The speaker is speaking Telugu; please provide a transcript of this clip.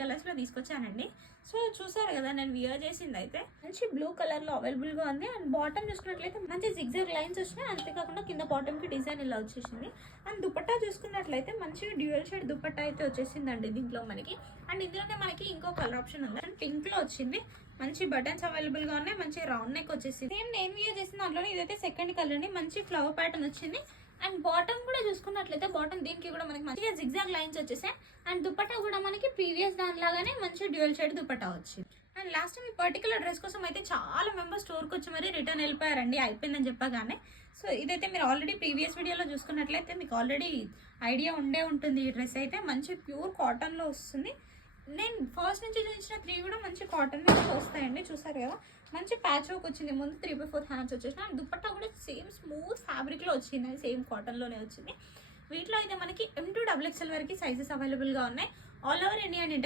కలర్స్లో తీసుకొచ్చానండి. సో చూసారు కదా నేను వియర్ చేసింది అయితే మంచి బ్లూ కలర్లో అవైలబుల్గా ఉంది. అండ్ బాటమ్ చూసుకున్నట్లయితే మంచి జిగ్జాగ్ లైన్స్ వచ్చినాయి. అంతేకాకుండా కింద బాటమ్కి డిజైన్ ఇలా వచ్చేసింది. అండ్ దుపట్టా చూసుకున్నట్లయితే మంచిగా డ్యూయల్ షేడ్ దుపట్టా అయితే వచ్చేసిందండి దీంట్లో మనకి. అండ్ ఇందులోనే మనకి ఇంకో కలర్ ఆప్షన్ ఉంది. అండ్ పింక్లో వచ్చింది. మంచి బటన్స్ అవైలబుల్గా ఉన్నాయి. మంచి రౌండ్ నెక్ వచ్చేసింది. సేమ్ నేను వియర్ చేసిన దాంట్లోనే ఇదైతే సెకండ్ కలర్ అండి. మంచి ఫ్లవర్ ప్యాటర్న్ వచ్చింది. అండ్ బాటమ్ కూడా చూసుకున్నట్లయితే బాటమ్ దీనికి కూడా మనకి మంచిగా జిగ్జాగ్ లైన్స్ వచ్చేసాయి. అండ్ దుపట్టా కూడా మనకి ప్రీవియస్ దానిలాగానే మంచి డ్యూయల్ షేడ్ దుపట్టా వచ్చింది. అండ్ లాస్ట్ టైం ఈ పర్టికులర్ డ్రెస్ కోసం అయితే చాలా మెంబర్స్ స్టోర్కి వచ్చి మరీ రిటర్న్ వెళ్ళిపోయారండి అయిపోయిందని చెప్పగానే. సో ఇదైతే మీరు ఆల్రెడీ ప్రీవియస్ వీడియోలో చూసుకున్నట్లయితే మీకు ఆల్రెడీ ఐడియా ఉండే ఉంటుంది. ఈ డ్రెస్ అయితే మంచి ప్యూర్ కాటన్లో వస్తుంది. నేను ఫస్ట్ నుంచి చూపించిన 3 కూడా మంచి కాటన్ మీద వస్తాయండి. చూసారు కదా మంచి ప్యాచ్ వర్క్ వచ్చింది. ముందు 3/4 హ్యాండ్స్ వచ్చేసిన. అండ్ దుపట్టా కూడా సేమ్ స్మూత్ ఫ్యాబ్రిక్లో వచ్చింది. సేమ్ కాటన్లోనే వచ్చింది. వీటిలో అయితే మనకి M2 XXL వరకు సైజెస్ అవైలబుల్గా ఉన్నాయి. All over India and